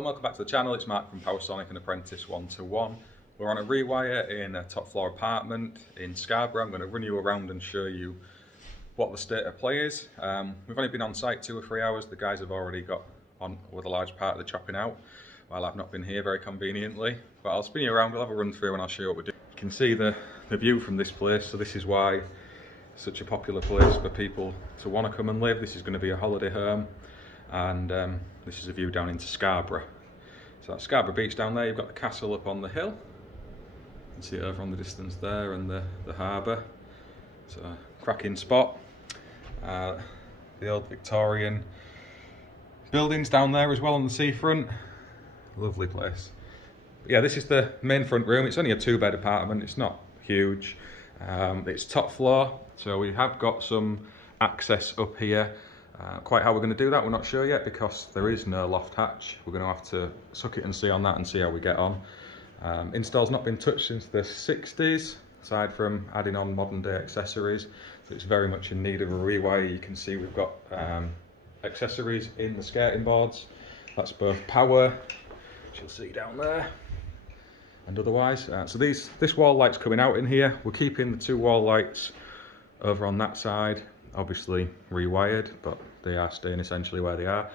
Hello and welcome back to the channel. It's Mark from Powersonic and Apprentice 121. We're on a Rewire in a top floor apartment in Scarborough. I'm going to run you around and show you what the state of play is. We've only been on site 2 or 3 hours. The guys have already got on with a large part of the chopping out while I've not been here very conveniently. But I'll spin you around, we'll have a run through and I'll show you what we're doing. You can see the view from this place, so this is why it's such a popular place for people to want to come and live. This is going to be a holiday home. And this is a view down into Scarborough. So that's Scarborough Beach down there. You've got the castle up on the hill. You can see it over on the distance there, and the harbour. It's a cracking spot. The old Victorian buildings down there as well on the seafront. Lovely place. But yeah, this is the main front room. It's only a 2-bed apartment. It's not huge. It's top floor, so we have got some access up here. Quite how we're going to do that, we're not sure yet because there is no loft hatch. We're going to have to suck it and see on that and see how we get on. Install's not been touched since the 60s, aside from adding on modern day accessories. So it's very much in need of a rewire. You can see we've got accessories in the skirting boards. That's both power, which you'll see down there, and otherwise. So this wall light's coming out in here. We're keeping the 2 wall lights over on that side, obviously rewired, but they are staying essentially where they are.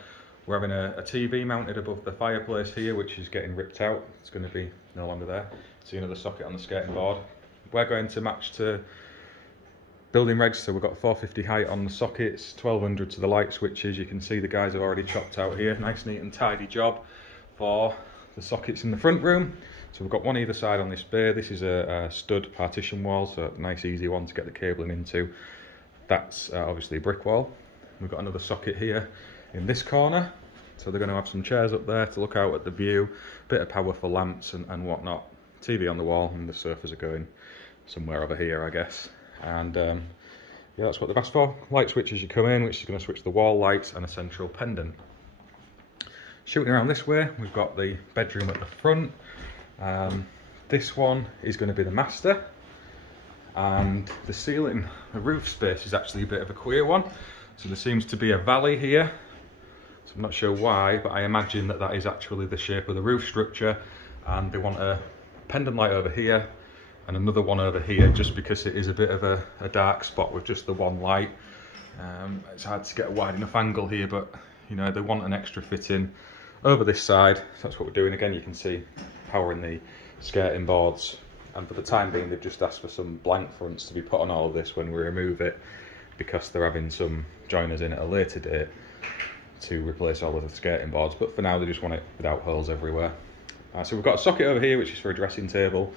We're having a TV mounted above the fireplace here, which is getting ripped out. It's going to be no longer there. See another socket on the skirting board. We're going to match to building regs, so we've got 450 height on the sockets, 1200 to the light switches. You can see the guys have already chopped out here. Nice, neat and tidy job for the sockets in the front room. So we've got one either side on this bay. This is a stud partition wall, so a nice easy one to get the cabling into. That's obviously a brick wall. We've got another socket here in this corner, so they're going to have some chairs up there to look out at the view, bit of power for lamps and whatnot, TV on the wall, and the sofas are going somewhere over here, I guess. And yeah, that's what they've asked for. Light switch as you come in, which is going to switch the wall lights, and a central pendant. Shooting around this way, we've got the bedroom at the front. This one is going to be the master. And the ceiling, the roof space is actually a bit of a queer one. So there seems to be a valley here. So I'm not sure why, but I imagine that that is actually the shape of the roof structure. And they want a pendant light over here and another one over here, just because it is a bit of a dark spot with just the one light. It's hard to get a wide enough angle here, but you know, they want an extra fitting over this side. So that's what we're doing. Again, you can see powering the skirting boards. And for the time being, they've just asked for some blank fronts to be put on all of this when we remove it, because they're having some joiners in at a later date to replace all of the skirting boards. But for now, they just want it without holes everywhere. So we've got a socket over here, which is for a dressing table.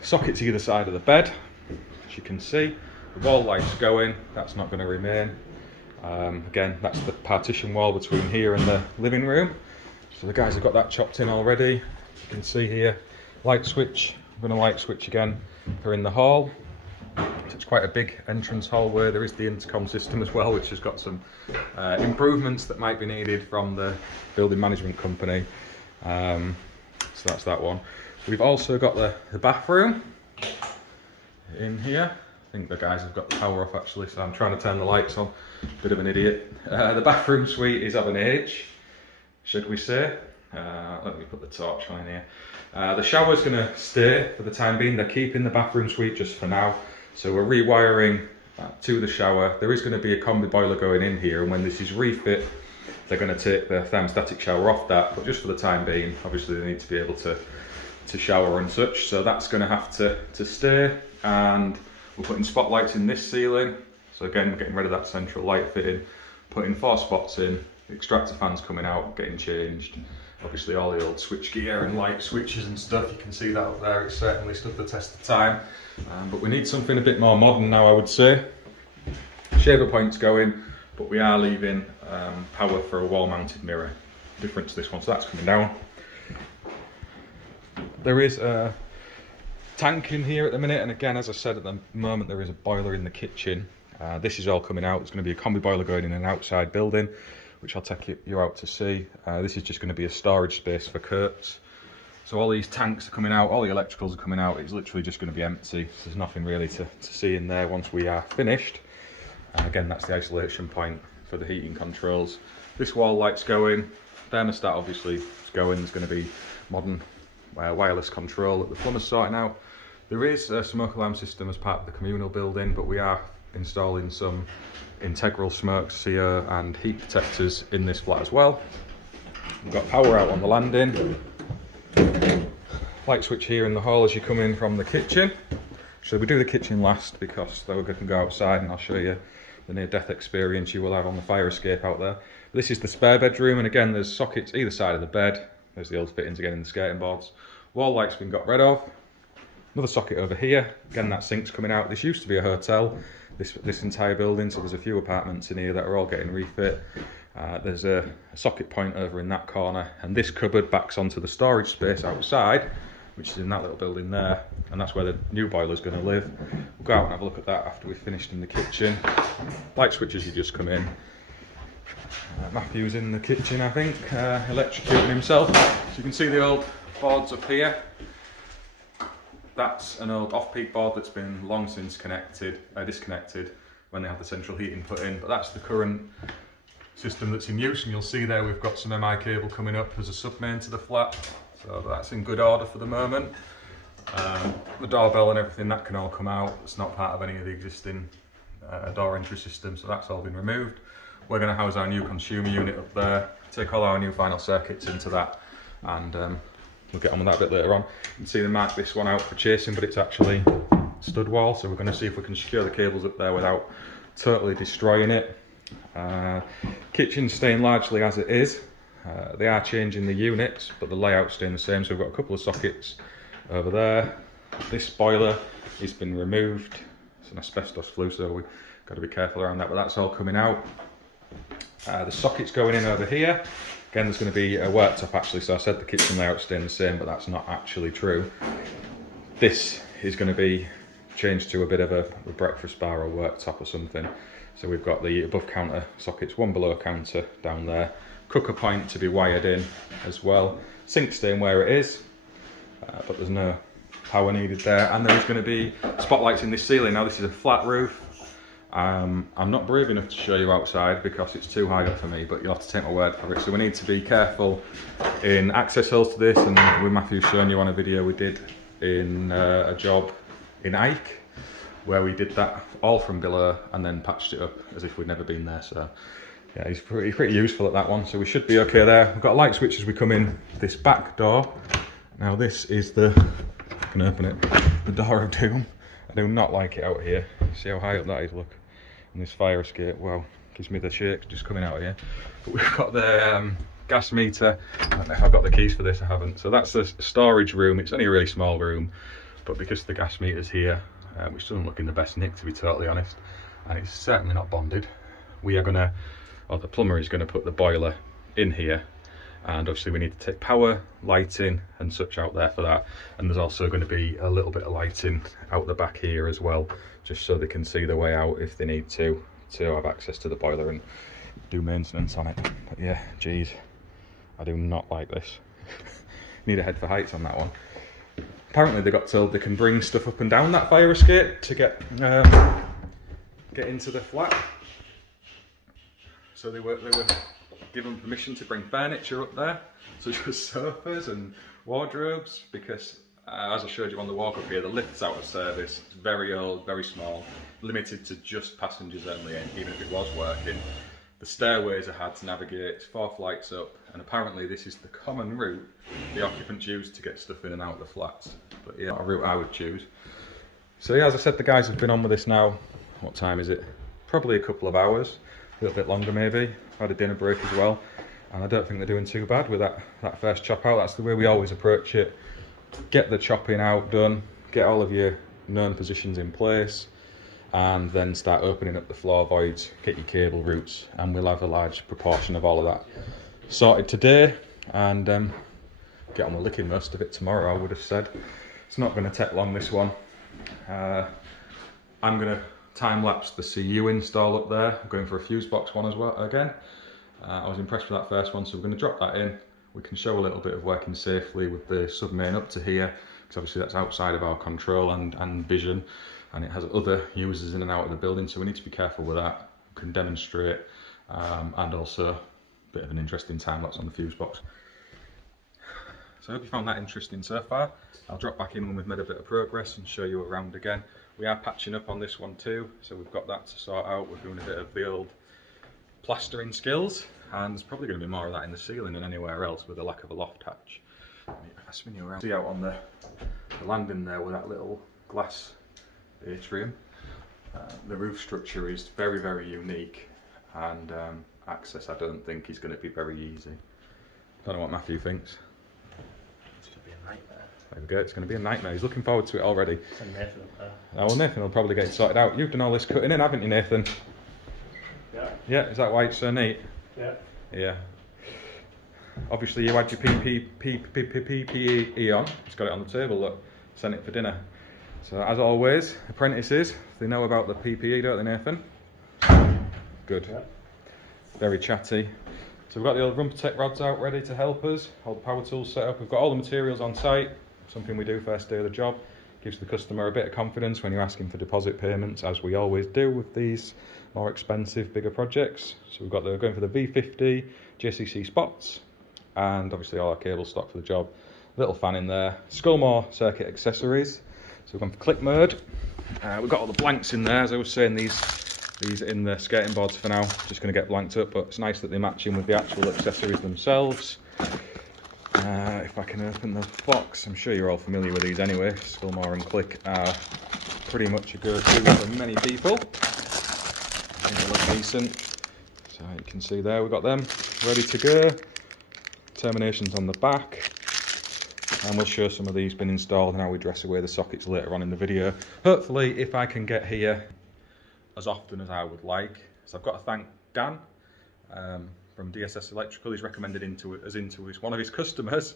Socket to either side of the bed, as you can see. The wall light's going, that's not going to remain. Again, that's the partition wall between here and the living room. So the guys have got that chopped in already. You can see here, light switch. I'm going to light switch again for in the hall. So it's quite a big entrance hallway. There is the intercom system as well, which has got some improvements that might be needed from the building management company. So that's that one. We've also got the bathroom in here. I think the guys have got the power off actually, so I'm trying to turn the lights on. Bit of an idiot. The bathroom suite is of an age, should we say. Let me put the torch on here. The shower's going to stay for the time being. They're keeping the bathroom suite just for now. So we're rewiring to the shower. There is going to be a combi boiler going in here, and when this is refit, they're going to take the thermostatic shower off that. But just for the time being, obviously they need to be able to shower and such. So that's going to have to stay. And we're putting spotlights in this ceiling. So again, we're getting rid of that central light fitting, putting 4 spots in. The extractor fans coming out, getting changed. Obviously all the old switch gear and light switches and stuff, you can see that up there. It's certainly stood the test of time. But we need something a bit more modern now, I would say. Shaver point's going, but we are leaving power for a wall mounted mirror. Different to this one, so that's coming down. There is a tank in here at the minute, and again, as I said, at the moment there is a boiler in the kitchen. This is all coming out. It's going to be a combi boiler going in an outside building, which I'll take you out to see. This is just going to be a storage space for curts. So all these tanks are coming out, all the electricals are coming out. It's literally just going to be empty. So there's nothing really to see in there once we are finished. Again, that's the isolation point for the heating controls. This wall light's going. thermostat obviously is going. There's going to be modern wireless control that the plumber's sorting out. There is a smoke alarm system as part of the communal building, but we are installing some integral smoke, sear and heat detectors in this flat as well. We've got power out on the landing. Light switch here in the hall as you come in from the kitchen. So we do the kitchen last because then we can go outside and I'll show you the near-death experience you will have on the fire escape out there. This is the spare bedroom, and again there's sockets either side of the bed. There's the old fittings again in the skirting boards. Wall light's been got rid of. Another socket over here. Again, that sink's coming out. This used to be a hotel, this entire building, so there's a few apartments in here that are all getting refit. There's a socket point over in that corner, and this cupboard backs onto the storage space outside, which is in that little building there, and that's where the new boiler's going to live. We'll go out and have a look at that after we've finished in the kitchen. Light switches, you just come in. Matthew's in the kitchen, I think, electrocuting himself. So you can see the old boards up here. That's an old off-peak board that's been long since disconnected when they had the central heating put in, but that's the current system that's in use, and you'll see there we've got some MI cable coming up as a sub-main to the flat, so that's in good order for the moment. The doorbell and everything, that can all come out. It's not part of any of the existing door entry systems, so that's all been removed. We're going to house our new consumer unit up there, take all our new final circuits into that, and we'll get on with that a bit later on. You can see they marked this one out for chasing, but it's actually stud wall, so we're going to see if we can secure the cables up there without totally destroying it. Kitchen's staying largely as it is. They are changing the units, but the layout's staying the same, so we've got a couple of sockets over there. This boiler has been removed. It's an asbestos flue, so we've got to be careful around that, but that's all coming out. The socket's going in over here. Again, there's going to be a worktop actually, so I said the kitchen layout's staying the same, but that's not actually true. This is going to be changed to a bit of a breakfast bar or worktop or something. So we've got the above counter sockets, one below counter down there. Cooker point to be wired in as well. Sink staying where it is, but there's no power needed there. And there is going to be spotlights in this ceiling. Now this is a flat roof. I'm not brave enough to show you outside because it's too high up for me, but you'll have to take my word for it. So we need to be careful in access holes to this, and with Matthew showing you on a video we did in a job in Ike, where we did that all from below and then patched it up as if we'd never been there. So yeah, he's pretty useful at that one, so we should be okay there. We've got a light switch as we come in this back door. Now this is the, I can open it, the door of doom. I do not like it out here. See how high up that is, look. And this fire escape, wow, gives me the shakes just coming out of here. But we've got the gas meter. I don't know if I've got the keys for this, I haven't. So that's the storage room. It's only a really small room, but because the gas meter's here, which doesn't look in the best nick to be totally honest, and it's certainly not bonded, we are gonna, or the plumber is gonna put the boiler in here, and obviously we need to take power, lighting and such out there for that. And there's also going to be a little bit of lighting out the back here as well, just so they can see the way out if they need to have access to the boiler and do maintenance on it. But yeah, geez, I do not like this. Need a head for heights on that one. Apparently they got told they can bring stuff up and down that fire escape to get into the flat. So they were given permission to bring furniture up there, such as sofas and wardrobes, because as I showed you on the walk up here, the lift's out of service. It's very old, very small, limited to just passengers only, and even if it was working, the stairways are hard to navigate. It's 4 flights up, and apparently this is the common route the occupants use to get stuff in and out of the flats. But yeah, not a route I would choose. So yeah, as I said, the guys have been on with this now. What time is it? Probably a couple of hours, a little bit longer maybe. Had a dinner break as well, and I don't think they're doing too bad with that first chop out. That's the way we always approach it. Get the chopping out done, get all of your known positions in place, and then start opening up the floor voids, get your cable routes, and we'll have a large proportion of all of that sorted today, and get on with licking most of it tomorrow, I would have said. It's not going to take long, this one. I'm going to time-lapse the CU install up there. I'm going for a Fusebox one as well again. I was impressed with that first one, so we're going to drop that in. We can show a little bit of working safely with the sub-main up to here, because obviously that's outside of our control and vision, and it has other users in and out of the building, so we need to be careful with that. We can demonstrate and also bit of an interesting time lapse on the Fusebox. So I hope you found that interesting so far. I'll drop back in when we've made a bit of progress and show you around again. We are patching up on this one too, so we've got that to sort out. We're doing a bit of the old plastering skills, and there's probably going to be more of that in the ceiling than anywhere else with the lack of a loft hatch. If I spin you around, see out on the landing there with that little glass atrium. The roof structure is very, very unique, and access I don't think is going to be very easy. Don't know what Matthew thinks. It's going to be a nightmare. There we go, it's going to be a nightmare. He's looking forward to it already. Send Nathan up there. Oh, well, Nathan will probably get it sorted out. You've done all this cutting in, haven't you, Nathan? Yeah. Yeah, is that why it's so neat? Yeah. Yeah. Obviously you had your PPE on. It's got it on the table, look. Sent it for dinner. So as always, apprentices, they know about the PPE, don't they, Nathan? Good. Yeah. Very chatty. So we've got the old Rump Tech rods out ready to help us. All the power tools set up. We've got all the materials on site. Something we do first day of the job. Gives the customer a bit of confidence when you're asking for deposit payments, as we always do with these more expensive, bigger projects. So we've got going for the V50 JCC spots, and obviously all our cable stock for the job. Little fan in there. Scolmore circuit accessories. So we've gone for click mode. We've got all the blanks in there. As I was saying, these are in the skating boards for now. Just going to get blanked up, but it's nice that they match in with the actual accessories themselves. If I can open the box, I'm sure you're all familiar with these anyway. Scolmore and Click are pretty much a go-to for many people. I think they look decent. So you can see there, we've got them ready to go. Terminations on the back. And we'll show some of these been installed and how we dress away the sockets later on in the video. Hopefully, if I can get here as often as I would like. So I've got to thank Dan from DSS Electrical. He's recommended us into one of his customers,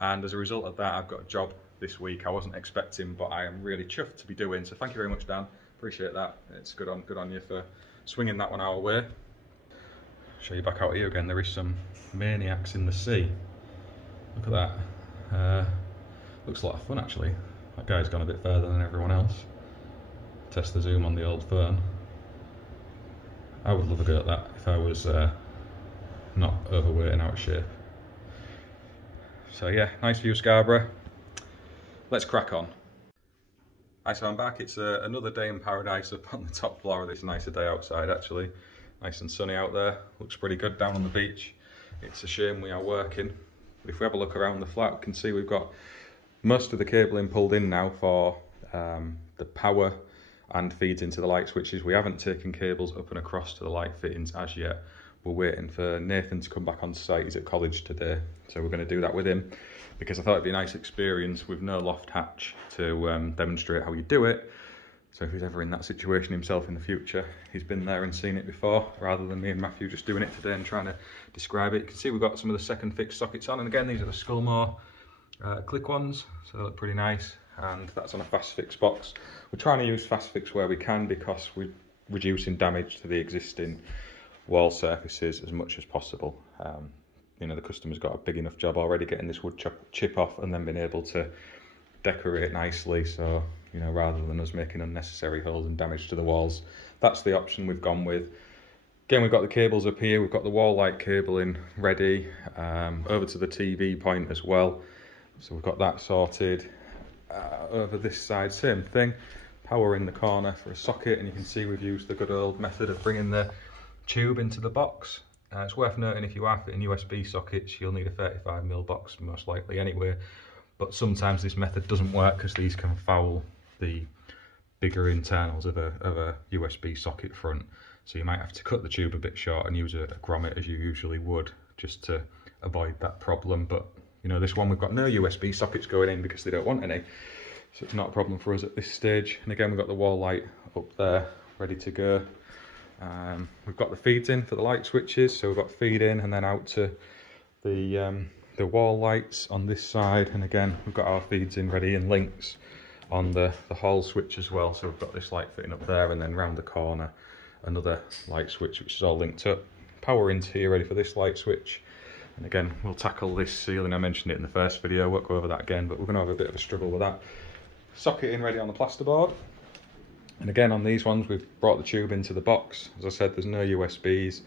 and as a result of that, I've got a job this week I wasn't expecting, but I am really chuffed to be doing. So thank you very much, Dan. Appreciate that. It's good on you for swinging that one our way. Show you back out here again. There is some maniacs in the sea. Look at that. Looks a lot of fun actually. That guy's gone a bit further than everyone else. Test the zoom on the old phone. I would love a go at that if I was not overweight and out of shape. So yeah, nice view Scarborough. Let's crack on. Hi, so I'm back. It's another day in paradise up on the top floor of this. Nicer day outside actually. Nice and sunny out there. Looks pretty good down on the beach. It's a shame we are working. But if we have a look around the flat, we can see we've got most of the cabling pulled in now for the power and feeds into the light switches. We haven't taken cables up and across to the light fittings as yet. We're waiting for Nathan to come back on site. He's at college today, so we're going to do that with him because I thought it'd be a nice experience with no loft hatch to demonstrate how you do it. So if he's ever in that situation himself in the future, he's been there and seen it before, rather than me and Matthew just doing it today and trying to describe it. You can see we've got some of the second fix sockets on, and again, these are the Scolmore click ones, so they look pretty nice, and that's on a fast fix box. We're trying to use fast fix where we can because we're reducing damage to the existing wall surfaces as much as possible. You know, the customer's got a big enough job already getting this wood chip off and then being able to decorate nicely, so you know, rather than us making unnecessary holes and damage to the walls, that's the option we've gone with. Again, we've got the cables up here, we've got the wall light cabling ready, over to the TV point as well, so we've got that sorted. Over this side, same thing, power in the corner for a socket, and you can see we've used the good old method of bringing the tube into the box. It's worth noting, if you are fitting USB sockets, you'll need a 35mm box most likely anyway, but sometimes this method doesn't work because these can foul the bigger internals of a USB socket front, so you might have to cut the tube a bit short and use a grommet as you usually would, just to avoid that problem. But you know, this one we've got no USB sockets going in because they don't want any, so it's not a problem for us at this stage. And again, we've got the wall light up there ready to go. We've got the feeds in for the light switches, so we've got feed in and then out to the wall lights on this side, and again we've got our feeds in ready and links on the hall switch as well. So we've got this light fitting up there, and then round the corner another light switch which is all linked up. Power into here ready for this light switch, and again we'll tackle this ceiling. I mentioned it in the first video, I won't go over that again, but we're going to have a bit of a struggle with that. Socket in ready on the plasterboard. And again, on these ones, we've brought the tube into the box. As I said, there's no USBs.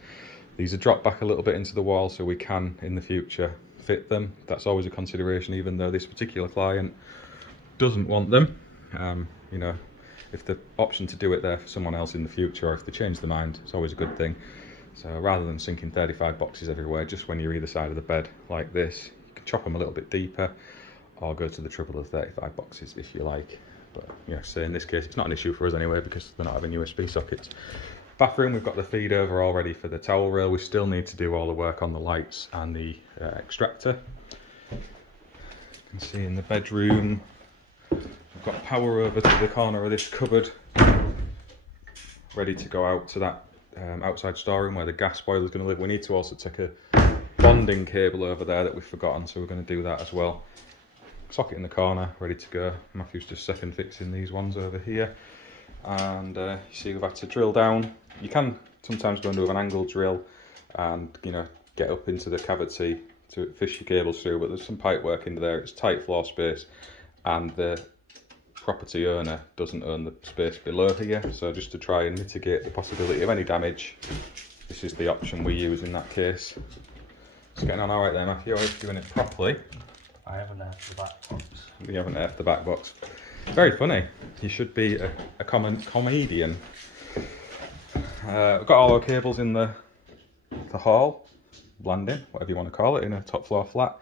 These are dropped back a little bit into the wall so we can, in the future, fit them. That's always a consideration, even though this particular client doesn't want them. You know, if the option to do it there for someone else in the future, or if they change their mind, it's always a good thing. So rather than sinking 35 boxes everywhere, just when you're either side of the bed like this, you can chop them a little bit deeper, or go to the trouble of 35 boxes if you like. But you know, so in this case, it's not an issue for us anyway, because they're not having USB sockets. Bathroom, we've got the feed over all ready for the towel rail. We still need to do all the work on the lights and the extractor. You can see in the bedroom, we've got power over to the corner of this cupboard, ready to go out to that outside storeroom where the gas boiler is going to live. We need to also take a bonding cable over there that we've forgotten, so we're going to do that as well. Socket in the corner, ready to go. Matthew's just second fixing these ones over here. And you see we've had to drill down. You can sometimes go into an angle drill and, you know, get up into the cavity to fish your cables through, but there's some pipe work into there. It's tight floor space, and the property owner doesn't own the space below here, so just to try and mitigate the possibility of any damage, this is the option we use in that case. It's getting on all right there, Matthew. Are you doing it properly? I haven't earthed the back box. We haven't earthed the back box. Very funny. You should be a comedian. We've got all our cables in the hall, landing, whatever you want to call it, in a top floor flat.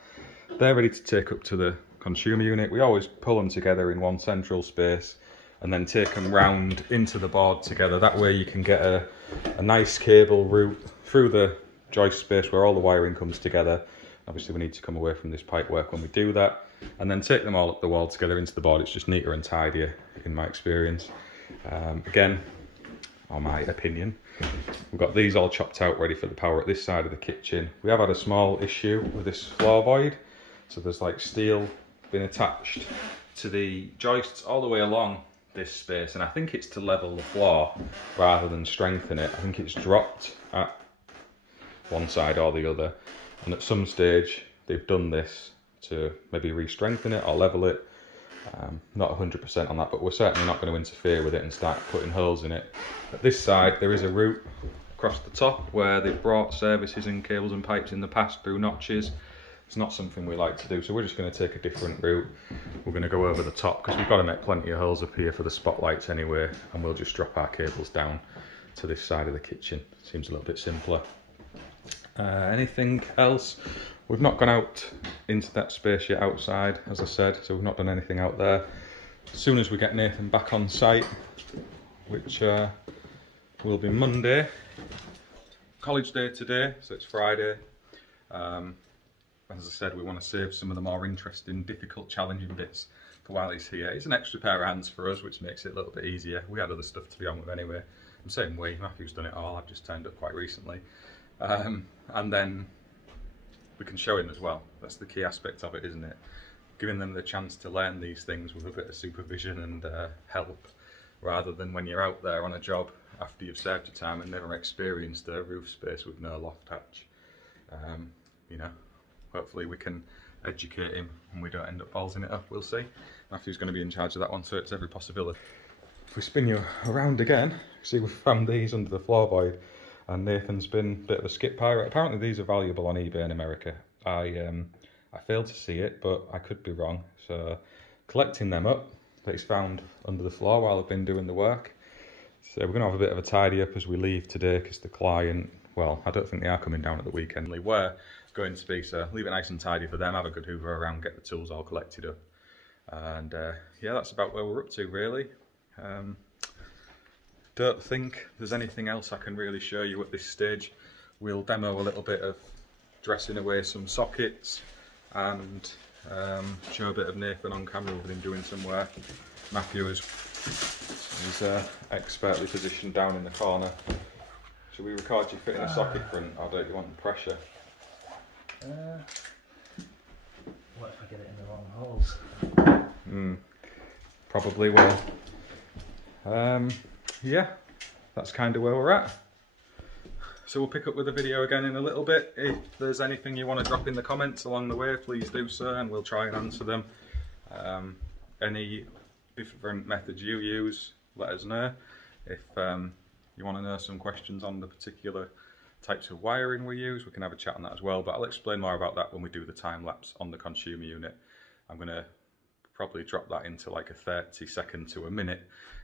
They're ready to take up to the consumer unit. We always pull them together in one central space and then take them round into the board together. That way you can get a nice cable route through the joist space where all the wiring comes together. Obviously we need to come away from this pipe work when we do that, and then take them all up the wall together into the board. It's just neater and tidier in my experience. Again, on my opinion, we've got these all chopped out ready for the power at this side of the kitchen. We have had a small issue with this floor void, so there's like steel been attached to the joists all the way along this space, and I think it's to level the floor rather than strengthen it. I think it's dropped at one side or the other, and at some stage they've done this to maybe re-strengthen it or level it. Not 100% on that, but we're certainly not going to interfere with it and start putting holes in it. At this side there is a route across the top where they've brought services and cables and pipes in the past through notches. It's not something we like to do, so we're just going to take a different route. We're going to go over the top because we've got to make plenty of holes up here for the spotlights anyway, and we'll just drop our cables down to this side of the kitchen. Seems a little bit simpler. Anything else? We've not gone out into that space yet outside, as I said, so we've not done anything out there. As soon as we get Nathan back on site, which will be Monday, college day today, so it's Friday. As I said, we want to save some of the more interesting, difficult, challenging bits for while he's here. It's an extra pair of hands for us, which makes it a little bit easier. We had other stuff to be on with anyway. The same way, Matthew's done it all. I've just turned up quite recently. And then we can show him as well. That's the key aspect of it, isn't it? Giving them the chance to learn these things with a bit of supervision and help, rather than when you're out there on a job after you've served your time and never experienced a roof space with no loft hatch. You know, hopefully we can educate him and we don't end up ballsing it up, we'll see. Matthew's going to be in charge of that one, so it's every possibility. If we spin you around again, see we've found these under the floor void, and Nathan's been a bit of a skip pirate. Apparently these are valuable on eBay in America. I failed to see it, but I could be wrong. So collecting them up that he's found under the floor while I've been doing the work. So we're going to have a bit of a tidy up as we leave today, because the client, well, I don't think they are coming down at the weekend. They were going to be, so leave it nice and tidy for them, have a good hoover around, get the tools all collected up. And yeah, that's about where we're up to really. Don't think there's anything else I can really show you at this stage. We'll demo a little bit of dressing away some sockets and show a bit of Nathan on camera with him doing some work. Matthew is expertly positioned down in the corner. Should we record you fitting a socket front, or don't you want the pressure? What if I get it in the wrong holes? Probably will. Yeah, that's kind of where we're at. So we'll pick up with the video again in a little bit. If there's anything you want to drop in the comments along the way, please do so, and we'll try and answer them. Any different methods you use, let us know. If you want to know some questions on the particular types of wiring we use. We can have a chat on that as well, but I'll explain more about that when we do the time lapse on the consumer unit. I'm going to probably drop that into like a 30-second to a minute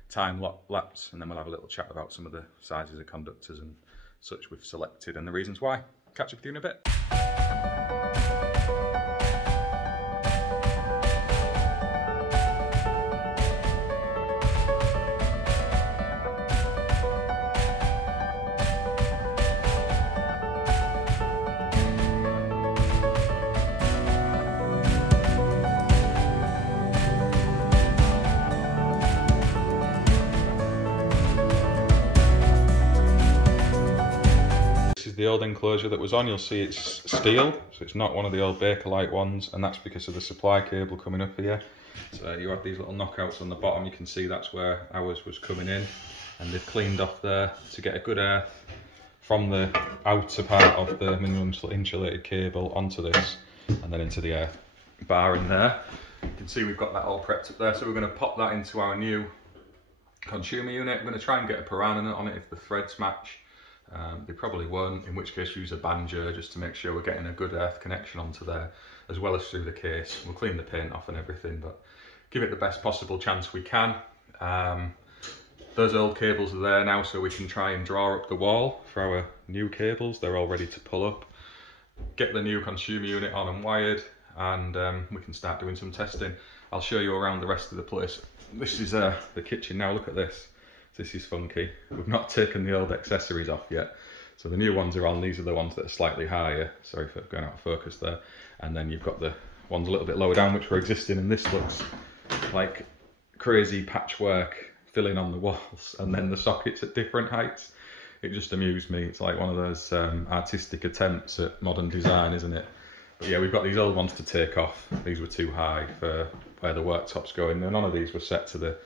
time lapse, and then we'll have a little chat about some of the sizes of conductors and such we've selected and the reasons why. Catch up with you in a bit. The old enclosure that was on, you'll see it's steel, so it's not one of the old Bakelite ones, and that's because of the supply cable coming up here. So you have these little knockouts on the bottom. You can see that's where ours was coming in, and they've cleaned off there to get a good air from the outer part of the minimum insulated cable onto this and then into the air bar in there. You can see we've got that all prepped up there, so we're going to pop that into our new consumer unit. I'm going to try and get a piranha on it if the threads match. They probably won't, in which case use a banjo just to make sure we're getting a good earth connection onto there, as well as through the case. We'll clean the paint off and everything, but give it the best possible chance we can. Those old cables are there now, so we can try and draw up the wall for our new cables. They're all ready to pull up. Get the new consumer unit on and wired, and we can start doing some testing. I'll show you around the rest of the place. This is the kitchen now. Look at this. This is funky. We've not taken the old accessories off yet. So the new ones are on. These are the ones that are slightly higher. Sorry for going out of focus there. And then you've got the ones a little bit lower down, which were existing. And this looks like crazy patchwork filling on the walls. And then the sockets at different heights. It just amused me. It's like one of those artistic attempts at modern design, isn't it? But yeah, we've got these old ones to take off. These were too high for where the worktop's going. None of these were set to the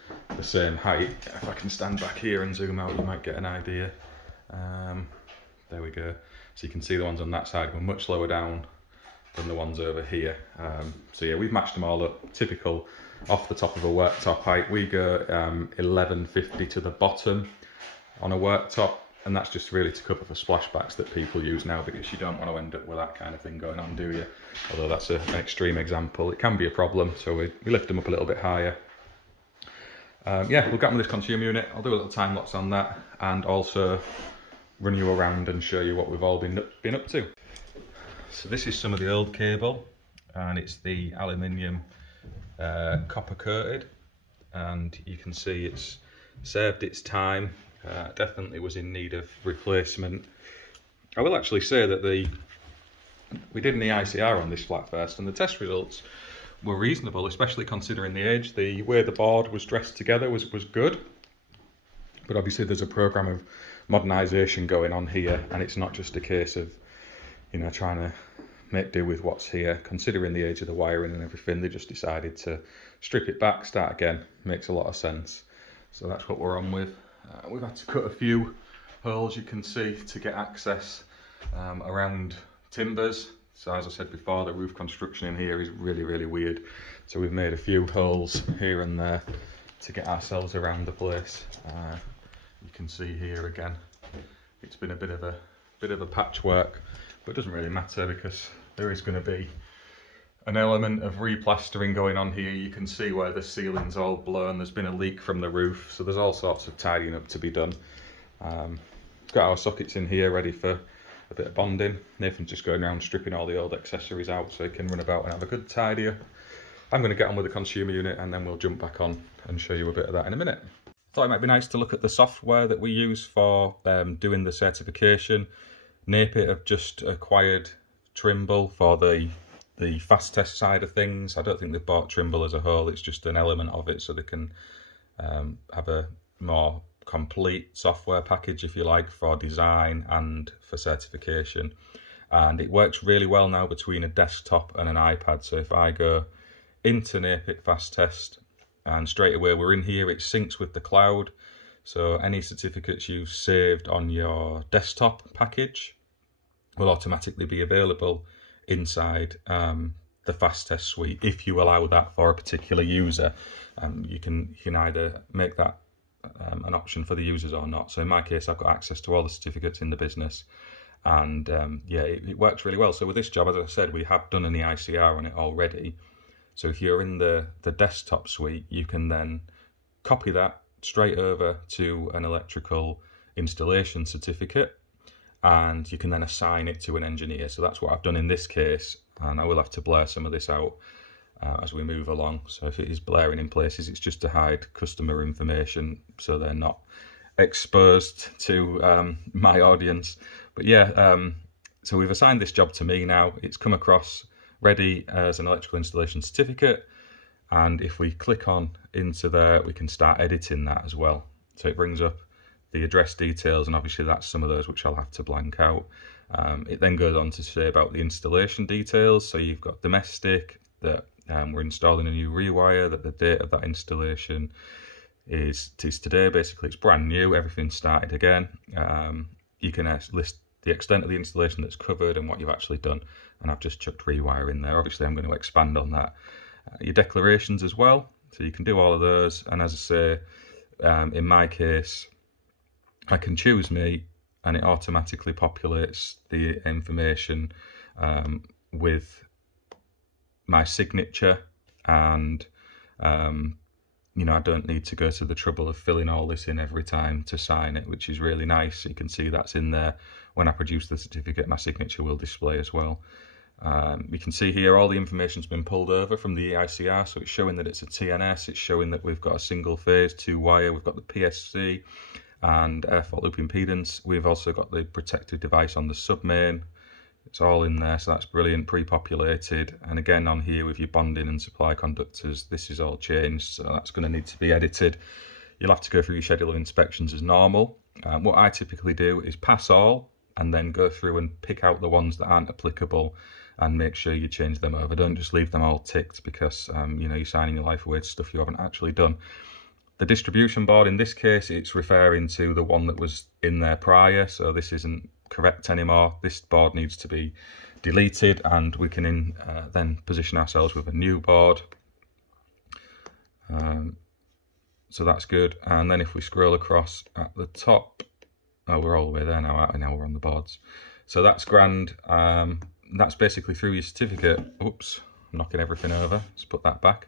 same height. If I can stand back here and zoom out, you might get an idea. There we go. So you can see the ones on that side were much lower down than the ones over here. So yeah, we've matched them all up. Typical off the top of a worktop height. We go 1150 to the bottom on a worktop. And that's just really to cover for splashbacks that people use now, because you don't want to end up with that kind of thing going on, do you? Although that's an extreme example. It can be a problem, so we lift them up a little bit higher. Yeah, we'll get on with this consumer unit. I'll do a little time lapse on that, and also run you around and show you what we've all been up to. So this is some of the old cable, and it's the aluminium copper coated, and you can see it's served its time. Definitely was in need of replacement. I will actually say that we did an EICR on this flat first, and the test results were reasonable, especially considering the age. The way the board was dressed together was good, but obviously there's a program of modernisation going on here, and it's not just a case of, you know, trying to make do with what's here. Considering the age of the wiring and everything, they just decided to strip it back, start again. Makes a lot of sense. So that's what we're on with. We've had to cut a few holes, you can see, to get access around timbers. So as I said before, the roof construction in here is really, really weird. So we've made a few holes here and there to get ourselves around the place. You can see here again, it's been a bit of a patchwork, but it doesn't really matter because there is going to be an element of replastering going on here. You can see where the ceiling's all blown. There's been a leak from the roof, so there's all sorts of tidying up to be done. Got our sockets in here ready for a bit of bonding. Nathan's just going around stripping all the old accessories out so he can run about and have a good tidy up. I'm going to get on with the consumer unit, and then we'll jump back on and show you a bit of that in a minute. Thought it might be nice to look at the software that we use for doing the certification. NAPIT have just acquired Trimble for the fast test side of things. I don't think they've bought Trimble as a whole, it's just an element of it, so they can have a more complete software package, if you like, for design and for certification. And it works really well now between a desktop and an iPad. So if I go into NAPIT FASTTEST and straight away we're in here, it syncs with the cloud. So any certificates you've saved on your desktop package will automatically be available inside the FASTTEST suite, if you allow that for a particular user. You can either make that an option for the users or not. So in my case, I've got access to all the certificates in the business, and yeah, it works really well. So with this job, as I said, we have done an EICR on it already. So if you're in the desktop suite, you can then copy that straight over to an electrical installation certificate, and you can then assign it to an engineer. So that's what I've done in this case, and I will have to blur some of this out as we move along. So if it is blaring in places, it's just to hide customer information so they're not exposed to my audience. But yeah, so we've assigned this job to me now. It's come across ready as an electrical installation certificate, and if we click on into there, we can start editing that as well. So it brings up the address details, and obviously that's some of those which I'll have to blank out. It then goes on to say about the installation details. So you've got domestic, that we're installing a new Rewire, that the date of that installation is today. Basically it's brand new, everything started again. You can list the extent of the installation that's covered and what you've actually done, and I've just chucked Rewire in there. Obviously I'm going to expand on that. Your declarations as well, so you can do all of those, and as I say, in my case, I can choose me and it automatically populates the information with my signature, and you know, I don't need to go to the trouble of filling all this in every time to sign it, which is really nice. You can see that's in there. When I produce the certificate, my signature will display as well. You can see here all the information's been pulled over from the EICR, so it's showing that it's a TNS, it's showing that we've got a single phase 2-wire, we've got the PSC and air fault loop impedance. We've also got the protective device on the submain. It's all in there, so that's brilliant, pre-populated. And again on here with your bonding and supply conductors, this is all changed, so that's going to need to be edited. You'll have to go through your schedule of inspections as normal. What I typically do is pass all and then go through and pick out the ones that aren't applicable and make sure you change them over. Don't just leave them all ticked because you know, you're signing your life away to stuff you haven't actually done. The distribution board, in this case, it's referring to the one that was in there prior, so this isn't correct anymore. This board needs to be deleted, and we can then position ourselves with a new board. So that's good. And then if we scroll across at the top, oh, we're all the way there now, aren't we? Now we're on the boards. So that's grand. That's basically through your certificate. Oops, I'm knocking everything over. Let's put that back.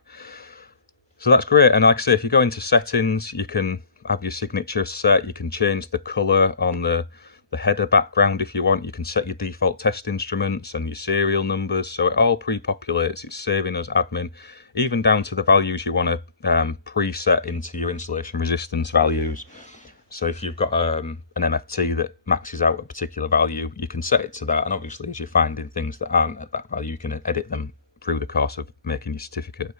So that's great. And like I say, if you go into settings, you can have your signature set. You can change the color on the header background if you want. You can set your default test instruments and your serial numbers. So it all pre-populates. It's saving us admin, even down to the values you want to preset into your installation resistance values. So if you've got an MFT that maxes out a particular value, you can set it to that. And obviously, as you're finding things that aren't at that value, you can edit them through the course of making your certificate.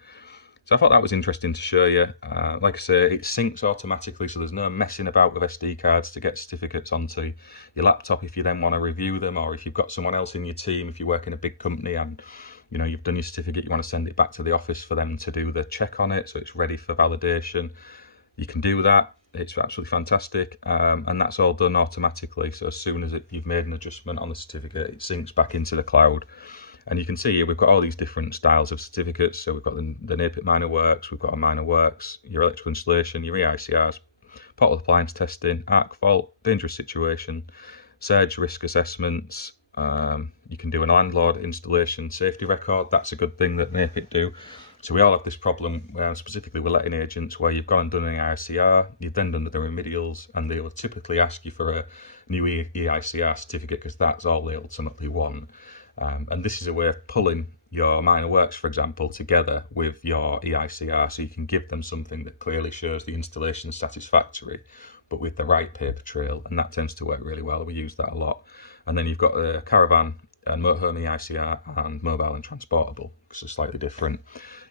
So I thought that was interesting to show you. Like I say, it syncs automatically, so there's no messing about with SD cards to get certificates onto your laptop if you then want to review them, or if you've got someone else in your team, if you work in a big company and you know, you've done your certificate, you want to send it back to the office for them to do the check on it so it's ready for validation. You can do that. It's absolutely fantastic, and that's all done automatically. So as soon as you've made an adjustment on the certificate, it syncs back into the cloud. And you can see here we've got all these different styles of certificates. So we've got the NAPIT minor works, we've got a minor works, your electrical installation, your EICRs, portable appliance testing, arc fault, dangerous situation, surge risk assessments. You can do a landlord installation safety record. That's a good thing that NAPIT do. So we all have this problem, specifically with letting agents, where you've gone and done an EICR, you've then done the remedials, and they will typically ask you for a new EICR certificate because that's all they ultimately want. And this is a way of pulling your minor works, for example, together with your EICR, so you can give them something that clearly shows the installation is satisfactory, but with the right paper trail, and that tends to work really well. We use that a lot. And then you've got a caravan and motorhome EICR and mobile and transportable, because they're slightly different.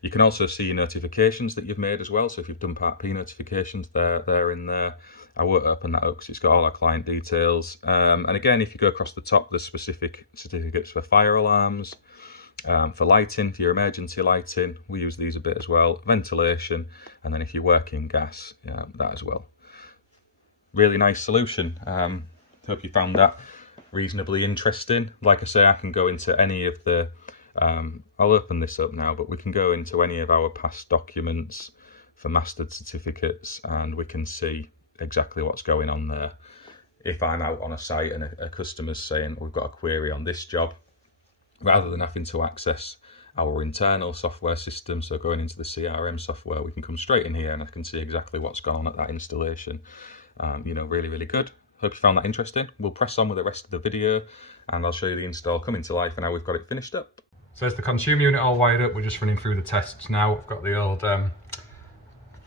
You can also see your notifications that you've made as well. So if you've done Part P notifications, they're in there. I won't open that up because it's got all our client details. And again, if you go across the top, there's specific certificates for fire alarms, for lighting, for your emergency lighting. We use these a bit as well. Ventilation, and then if you work in gas, that as well. Really nice solution. Hope you found that reasonably interesting. Like I say, I can go into any of the I'll open this up now, but we can go into any of our past documents for mastered certificates and we can see exactly what's going on there. if I'm out on a site and a customer's saying, we've got a query on this job, rather than having to access our internal software system, so going into the CRM software, we can come straight in here and I can see exactly what's gone on at that installation. You know, really, really good. Hope you found that interesting. We'll press on with the rest of the video and I'll show you the install coming to life and how we've got it finished up. So there's the consumer unit all wired up. We're just running through the tests now. We've got the old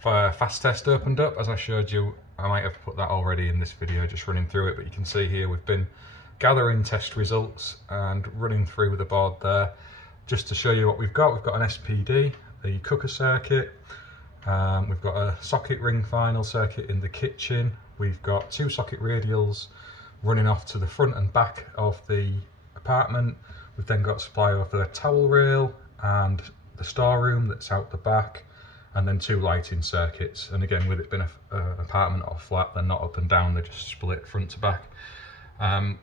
fast test opened up, as I showed you. I might have put that already in this video, just running through it, but you can see here we've been gathering test results and running through the board there, just to show you what we've got. We've got an SPD, the cooker circuit, we've got a socket ring final circuit in the kitchen, we've got 2 socket radials running off to the front and back of the apartment. We've then got supply of the towel rail and the storeroom that's out the back, and then 2 lighting circuits. And again, with it being an apartment or flat, they're not up and down, they're just split front to back.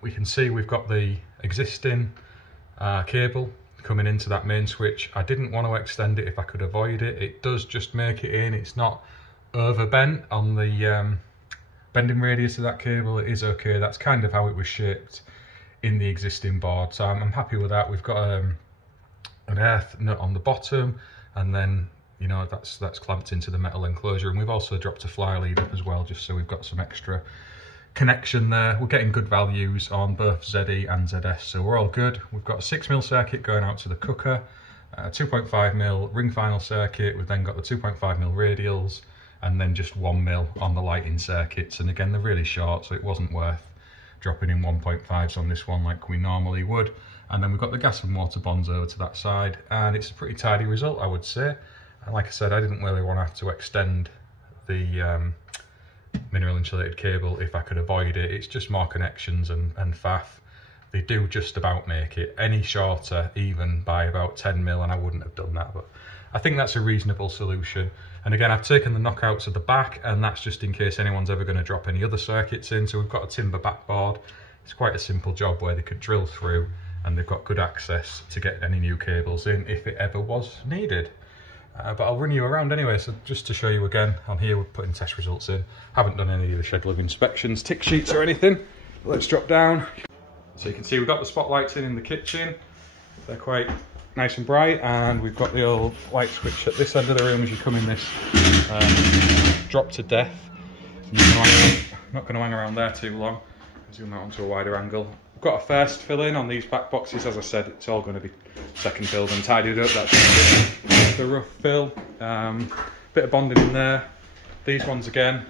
We can see we've got the existing cable coming into that main switch. I didn't want to extend it if I could avoid it. It does just make it in. It's not over bent on the bending radius of that cable. It is okay. That's kind of how it was shaped in the existing board. So I'm happy with that. We've got an earth nut on the bottom, and then, you know, that's clamped into the metal enclosure. And we've also dropped a fly lead up as well, just so we've got some extra connection there. We're getting good values on both ZE and ZS, so we're all good. We've got a 6mm circuit going out to the cooker, a 2.5mm ring final circuit. We've then got the 2.5mm radials, and then just 1mm on the lighting circuits. And again, they're really short, so it wasn't worth dropping in 1.5s on this one like we normally would. And then we've got the gas and water bonds over to that side, and it's a pretty tidy result, I would say. And like I said, I didn't really want to have to extend the mineral insulated cable if I could avoid it. It's just more connections and faff. They do just about make it any shorter, even by about 10mm, and I wouldn't have done that, but I think that's a reasonable solution. And again, I've taken the knockouts at the back, and that's just in case anyone's ever going to drop any other circuits in. So we've got a timber backboard. It's quite a simple job where they could drill through, and they've got good access to get any new cables in if it ever was needed. But I'll run you around anyway, so just to show you again, I'm here, we're putting test results in. Haven't done any of the schedule of inspections, tick sheets or anything. Let's drop down. So you can see we've got the spotlights in the kitchen. They're quite nice and bright, and we've got the old light switch at this end of the room as you come in this drop to death. I'm not going to hang around there too long. Zoom out onto a wider angle. We've got a first fill in on these back boxes. As I said, it's all going to be second filled and tidied up. That's the rough fill. Bit of bonding in there. These ones again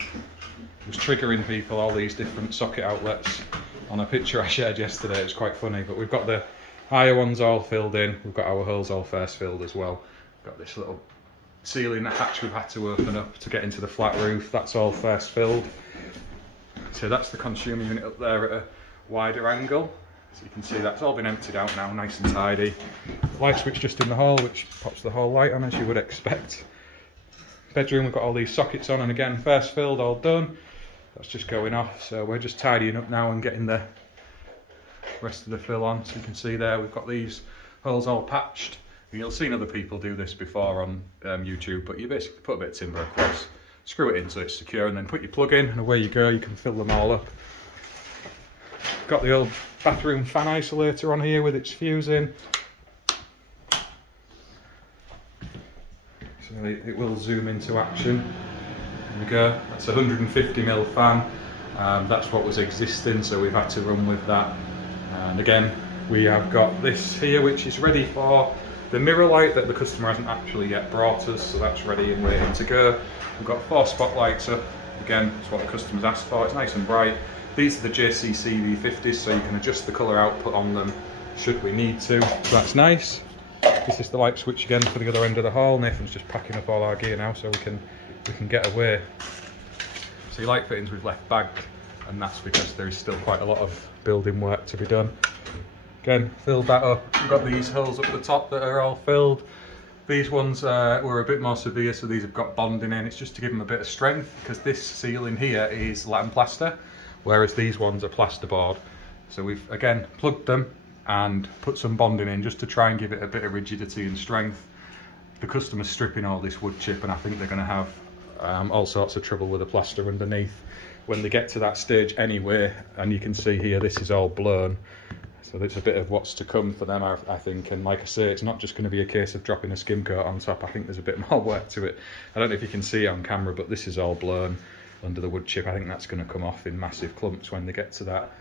was triggering people, all these different socket outlets on a picture I shared yesterday. It was quite funny, but we've got the higher ones all filled in. We've got our holes all first filled as well. Got this little ceiling hatch we've had to open up to get into the flat roof. That's all first filled. So that's the consumer unit up there at a wider angle. So you can see that's all been emptied out now, nice and tidy. Light switch just in the hall, which pops the whole light on as you would expect. Bedroom, we've got all these sockets on, and again, first filled, all done. That's just going off, so we're just tidying up now and getting the rest of the fill on. So you can see there, we've got these holes all patched. You'll have seen other people do this before on YouTube, but you basically put a bit of timber across, screw it in so it's secure, and then put your plug in, and away you go. You can fill them all up. Got the old bathroom fan isolator on here with its fuse in. So it will zoom into action. There we go. That's a 150mm fan. That's what was existing, so we've had to run with that. And again, we have got this here, which is ready for the mirror light that the customer hasn't actually yet brought us, so that's ready and waiting to go. We've got 4 spotlights up. Again, that's what the customer's asked for. It's nice and bright. These are the JCC V50s, so you can adjust the colour output on them should we need to. So that's nice. This is the light switch again for the other end of the hall. Nathan's just packing up all our gear now so we can get away. So your light fittings we've left bagged, and that's because there is still quite a lot of building work to be done. Again, filled that up. We've got these holes up the top that are all filled. These ones were a bit more severe, so these have got bonding in. It's just to give them a bit of strength, because this ceiling here is lath and plaster, whereas these ones are plasterboard. So we've again plugged them and put some bonding in just to try and give it a bit of rigidity and strength. The customer's stripping all this wood chip, and I think they're going to have all sorts of trouble with the plaster underneath. when they get to that stage anyway. And you can see here, this is all blown. So there's a bit of what's to come for them, I think. And like I say, it's not just going to be a case of dropping a skim coat on top. I think there's a bit more work to it. I don't know if you can see it on camera, but this is all blown under the wood chip. I think that's going to come off in massive clumps when they get to that.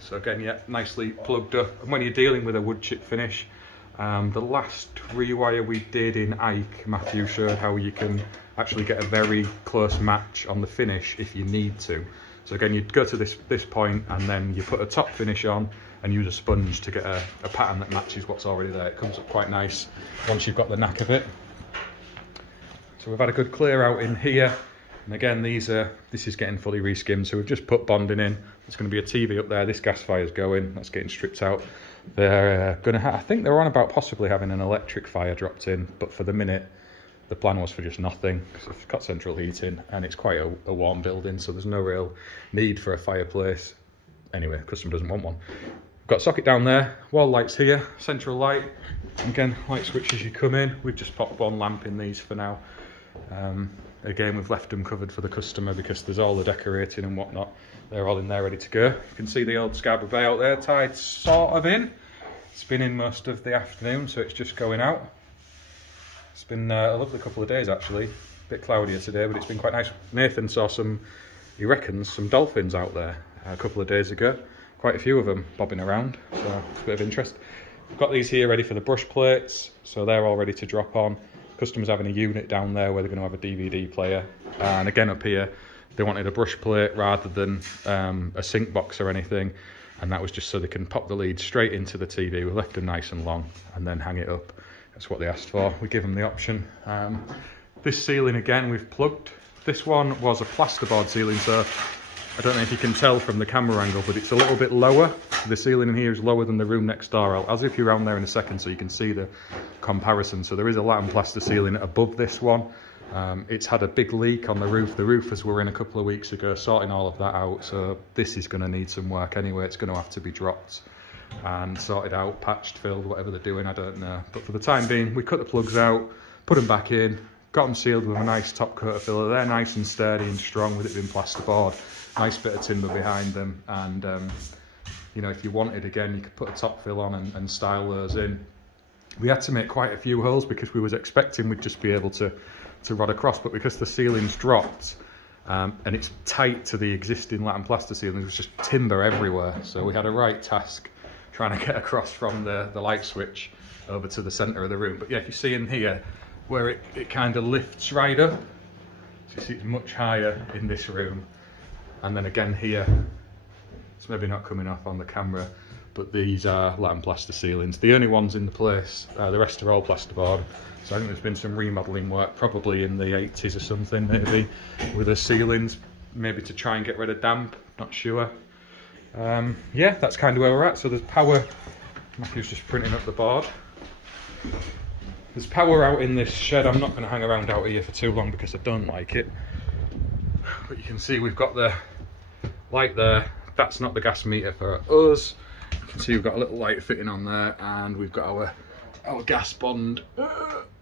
So again, yeah, nicely plugged up. And when you're dealing with a wood chip finish, the last rewire we did in Ike, Matthew showed how you can actually get a very close match on the finish if you need to. So again, you go to this point and then you put a top finish on and use a sponge to get a pattern that matches what's already there. It comes up quite nice once you've got the knack of it. So we've had a good clear out in here. And again, this is getting fully re-skimmed. So we've just put bonding in. There's going to be a TV up there. This gas fire's going. That's getting stripped out. They're going to I think they're on about possibly having an electric fire dropped in. But for the minute, the plan was for just nothing. So it's got central heating and it's quite a warm building, so there's no real need for a fireplace. Anyway, customer doesn't want one. We've got a socket down there, wall lights here, central light. Again, light switch as you come in. We've just popped one lamp in these for now. Again, we've left them covered for the customer because there's all the decorating and whatnot. They're all in there ready to go. You can see the old Scarborough Bay out there, tied sort of in. It's been in most of the afternoon, so it's just going out. It's been a lovely couple of days actually. A bit cloudier today, but it's been quite nice. Nathan saw he reckons, some dolphins out there a couple of days ago. Quite a few of them bobbing around, so it's a bit of interest. We've got these here ready for the brush plates, so they're all ready to drop on. Customers having a unit down there where they're going to have a DVD player. And again up here, they wanted a brush plate rather than a sync box or anything. And that was just so they can pop the lead straight into the TV. We left them nice and long and then hang it up. That's what they asked for. We give them the option. This ceiling again, we've plugged. This one was a plasterboard ceiling, so I don't know if you can tell from the camera angle, but it's a little bit lower. The ceiling in here is lower than the room next door. I'll zip you around there in a second so you can see the comparison. So there is a latten plaster ceiling above this one. It's had a big leak on the roof. The roofers were in a couple of weeks ago sorting all of that out. So this is going to need some work anyway. It's going to have to be dropped and sorted out, patched, filled, whatever they're doing, I don't know. But for the time being, we cut the plugs out, put them back in, got them sealed with a nice top coat of filler. They're nice and sturdy and strong with it being plasterboard. Nice bit of timber behind them, and you know, if you wanted again, you could put a top fill on and style those in. We had to make quite a few holes because we was expecting we'd just be able to rod across, but because the ceiling's dropped and it's tight to the existing latten plaster ceiling, there was just timber everywhere. So we had a right task trying to get across from the light switch over to the centre of the room. But yeah, if you see in here where it kind of lifts right up, so you see it's much higher in this room. And then again here, it's maybe not coming off on the camera, but these are latten plaster ceilings. The only ones in the place, the rest are all plasterboard. So I think there's been some remodelling work, probably in the 80s or something, maybe, with the ceilings, maybe to try and get rid of damp, not sure. Yeah, that's kind of where we're at. So there's power. Matthew's just printing up the board. There's power out in this shed. I'm not going to hang around out here for too long because I don't like it. But you can see we've got the light there. That's not the gas meter for us. You can see we've got a little light fitting on there, and we've got our gas bond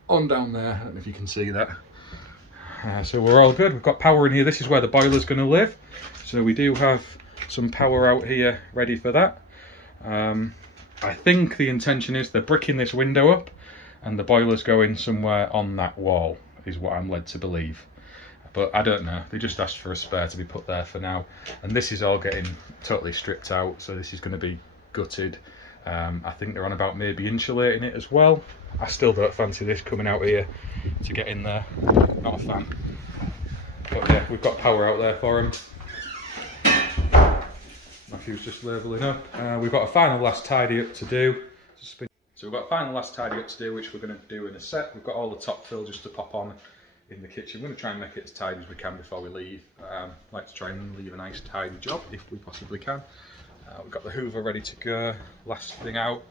on down there. I don't know if you can see that. So we're all good. We've got power in here. This is where the boiler's going to live. So we do have some power out here ready for that. I think the intention is they're bricking this window up and the boiler's going somewhere on that wall, is what I'm led to believe. But I don't know. They just asked for a spare to be put there for now. And this is all getting totally stripped out, so this is going to be gutted. I think they're on about maybe insulating it as well. I still don't fancy this coming out here to get in there. Not a fan. But yeah, we've got power out there for him. Matthew's just labelling up. We've got a final last tidy up to do. So we've got a final last tidy up to do, which we're going to do in a sec. We've got all the top fill just to pop on in the kitchen. We're going to try and make it as tidy as we can before we leave. Like to try and leave a nice tidy job if we possibly can. We've got the Hoover ready to go. Last thing out.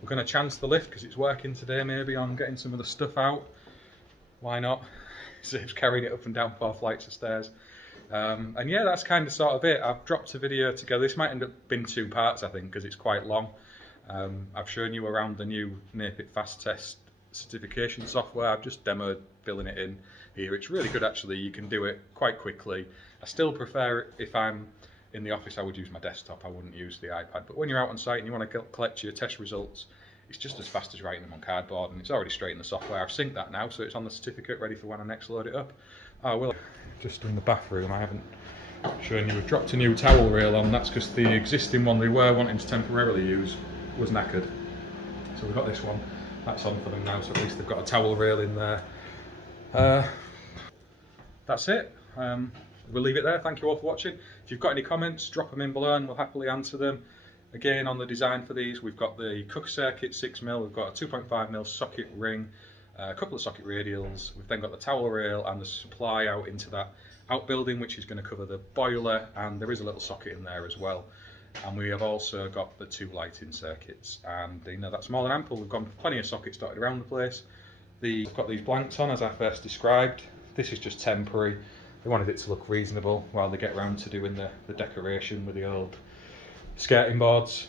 We're going to chance the lift because it's working today, maybe on getting some of the stuff out. Why not? Saves carrying it up and down 4 flights of stairs. And yeah, that's kind of sort of it. I've dropped a video together. This might end up being 2 parts, I think, because it's quite long. I've shown you around the new NAPIT FASTTEST certification software. I've just demoed filling it in here. It's really good actually, you can do it quite quickly. I still prefer, if I'm in the office, I would use my desktop, I wouldn't use the iPad. But when you're out on site and you want to collect your test results, it's just as fast as writing them on cardboard, and it's already straight in the software. I've synced that now, so it's on the certificate, ready for when I next load it up. Oh, well, just in the bathroom, I haven't shown you, we've dropped a new towel rail on. That's because the existing one they were wanting to temporarily use was knackered. So we've got this one, that's on for them now, so at least they've got a towel rail in there. That's it. We'll leave it there. Thank you all for watching. If you've got any comments, drop them in below and we'll happily answer them. Again, on the design for these, we've got the cooker circuit 6mm, we've got a 2.5mm socket ring, a couple of socket radials, we've then got the towel rail and the supply out into that outbuilding, which is going to cover the boiler, and there is a little socket in there as well. And we have also got the 2 lighting circuits, and you know, that's more than ample. We've got plenty of sockets dotted around the place. We've got these blanks on as I first described. This is just temporary. They wanted it to look reasonable while they get around to doing the decoration with the old skirting boards.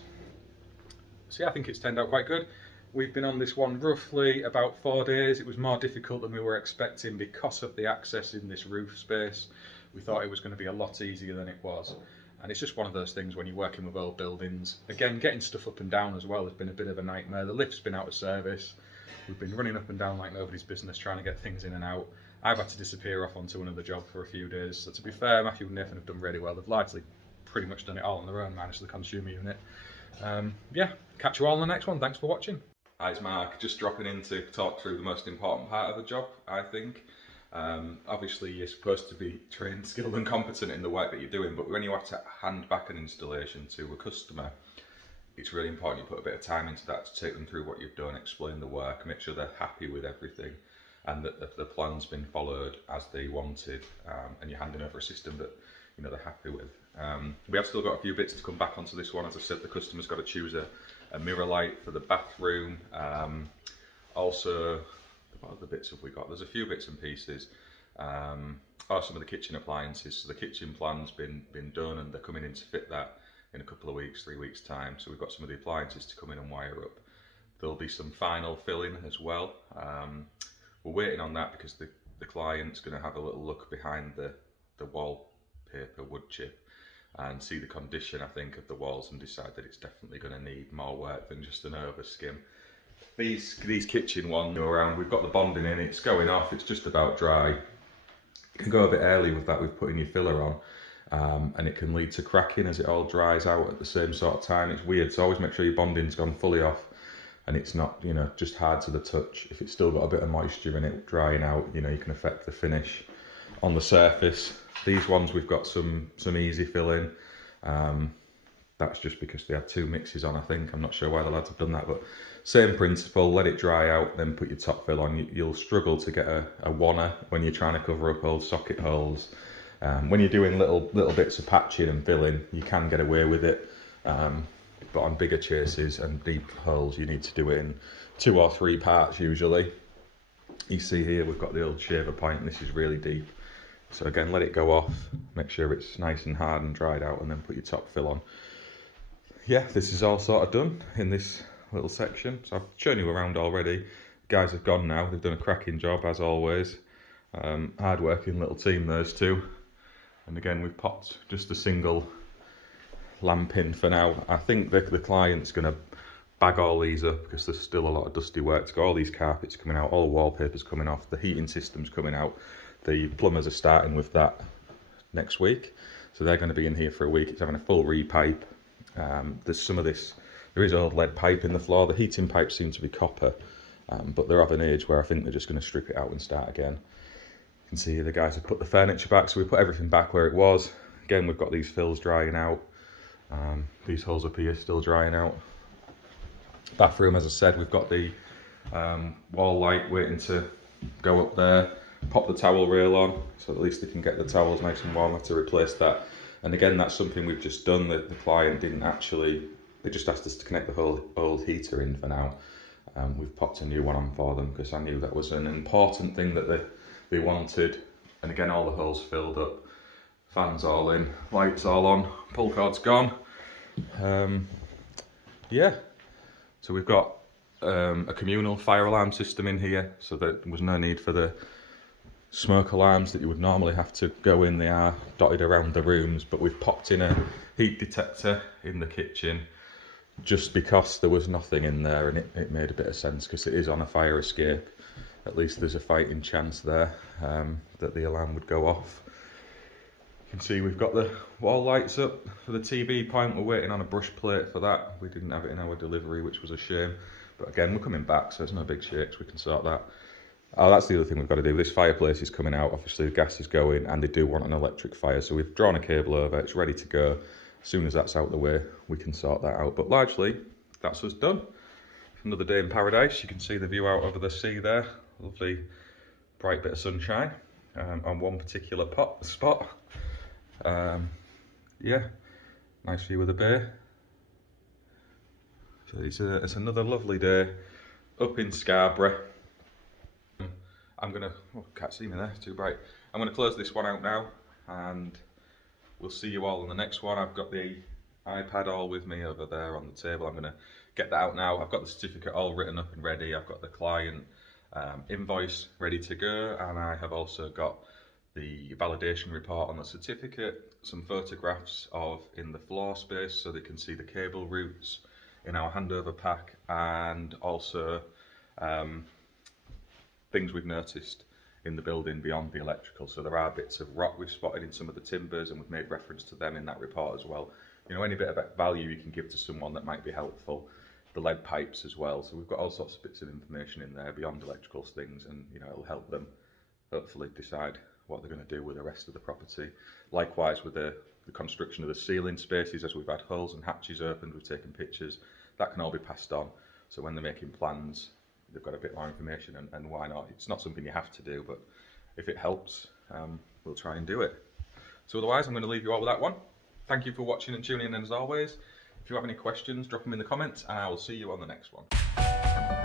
So yeah, I think it's turned out quite good. We've been on this one roughly about 4 days. It was more difficult than we were expecting because of the access in this roof space. We thought it was going to be a lot easier than it was. And it's just one of those things when you're working with old buildings. Again, getting stuff up and down as well has been a bit of a nightmare. The lift's been out of service. We've been running up and down like nobody's business trying to get things in and out. I've had to disappear off onto another job for a few days. So to be fair, Matthew and Nathan have done really well. They've largely pretty much done it all on their own, minus the consumer unit. Yeah, catch you all on the next one. Thanks for watching. Hi, it's Mark, just dropping in to talk through the most important part of the job, I think. Obviously you're supposed to be trained, skilled and competent in the work that you're doing, but when you have to hand back an installation to a customer, it's really important you put a bit of time into that to take them through what you've done, explain the work, make sure they're happy with everything, and that the plan's been followed as they wanted, and you're handing over a system that you know they're happy with. We have still got a few bits to come back onto this one. As I said, the customer's got to choose a mirror light for the bathroom. Also, what other bits have we got? There's a few bits and pieces. Some of the kitchen appliances. So the kitchen plan's been done, and they're coming in to fit that in a couple of weeks, 3 weeks time. So we've got some of the appliances to come in and wire up. There'll be some final filling as well. We're waiting on that because the client's going to have a little look behind the wallpaper wood chip and see the condition, I think, of the walls and decide that it's definitely going to need more work than just an over skim. These kitchen ones go around, we've got the bonding in, it's going off, it's just about dry. You can go a bit early with that, with putting your filler on, and it can lead to cracking as it all dries out at the same sort of time. It's weird, so always make sure your bonding's gone fully off and it's not, you know, just hard to the touch. If it's still got a bit of moisture in it drying out, you know, you can affect the finish on the surface. These ones we've got some easy filling. That's just because they had 2 mixes on, I think. I'm not sure why the lads have done that, but same principle, let it dry out, then put your top fill on. You'll struggle to get a wanner when you're trying to cover up old socket holes. When you're doing little bits of patching and filling, you can get away with it. But on bigger chases and deep holes, you need to do it in 2 or 3 parts usually. You see here, we've got the old shaver point, and this is really deep. So again, let it go off, make sure it's nice and hard and dried out, and then put your top fill on. Yeah, this is all sort of done in this little section. So I've shown you around already. The guys have gone now, they've done a cracking job as always. Hard working little team, those two. And again, we've popped just a single lamp in for now. I think the client's going to bag all these up because there's still a lot of dusty work to go. All these carpets coming out, all the wallpaper's coming off, the heating system's coming out. The plumbers are starting with that next week, so they're going to be in here for a week. It's having a full repipe. There's some of this, there is old lead pipe in the floor. The heating pipes seem to be copper, but they're of an age where I think they're just going to strip it out and start again. You can see here the guys have put the furniture back, so we put everything back where it was. Again, we've got these fills drying out. These holes up here still drying out. Bathroom, as I said, we've got the wall light waiting to go up there. Pop the towel rail on, so at least they can get the towels nice and warm. I have to replace that. And again, that's something we've just done that the client didn't actually, they just asked us to connect the whole old heater in for now. We've popped a new one on for them because I knew that was an important thing that they wanted. And again, all the holes filled up, fans all in, lights all on, pull cord's gone. Yeah, so we've got a communal fire alarm system in here, so that there was no need for the smoke alarms that you would normally have to go in. They are dotted around the rooms, but we've popped in a heat detector in the kitchen just because there was nothing in there, and it made a bit of sense because it is on a fire escape. At least there's a fighting chance there that the alarm would go off. You can see we've got the wall lights up for the TV point. We're waiting on a brush plate for that. We didn't have it in our delivery, which was a shame. But again, we're coming back, so it's no big shakes. We can sort that. Oh, that's the other thing we've got to do. This fireplace is coming out. Obviously, the gas is going, and they do want an electric fire. So we've drawn a cable over. It's ready to go. As soon as that's out the way, we can sort that out. But largely, that's us done. Another day in paradise. You can see the view out over the sea there. Lovely, bright bit of sunshine on one particular spot. Yeah, nice view of the bay. So it's another lovely day up in Scarborough. I'm gonna, oh, can't see me there, it's too bright. I'm gonna close this one out now, and we'll see you all in the next one. I've got the iPad all with me over there on the table. I'm gonna get that out now. I've got the certificate all written up and ready. I've got the client invoice ready to go, and I have also got the validation report on the certificate, some photographs of in the floor space so they can see the cable routes in our handover pack, and also things we've noticed in the building beyond the electrical. So there are bits of rot we've spotted in some of the timbers, and we've made reference to them in that report as well. You know, any bit of value you can give to someone that might be helpful. The lead pipes as well. So we've got all sorts of bits of information in there beyond electrical things, and you know, it'll help them hopefully decide what they're going to do with the rest of the property. Likewise with the construction of the ceiling spaces, as we've had holes and hatches opened, we've taken pictures. That can all be passed on. So when they're making plans, they've got a bit more information, and why not? It's not something you have to do, but if it helps, we'll try and do it. So otherwise, I'm going to leave you all with that one. Thank you for watching and tuning in, and as always, if you have any questions, drop them in the comments, and I will see you on the next one.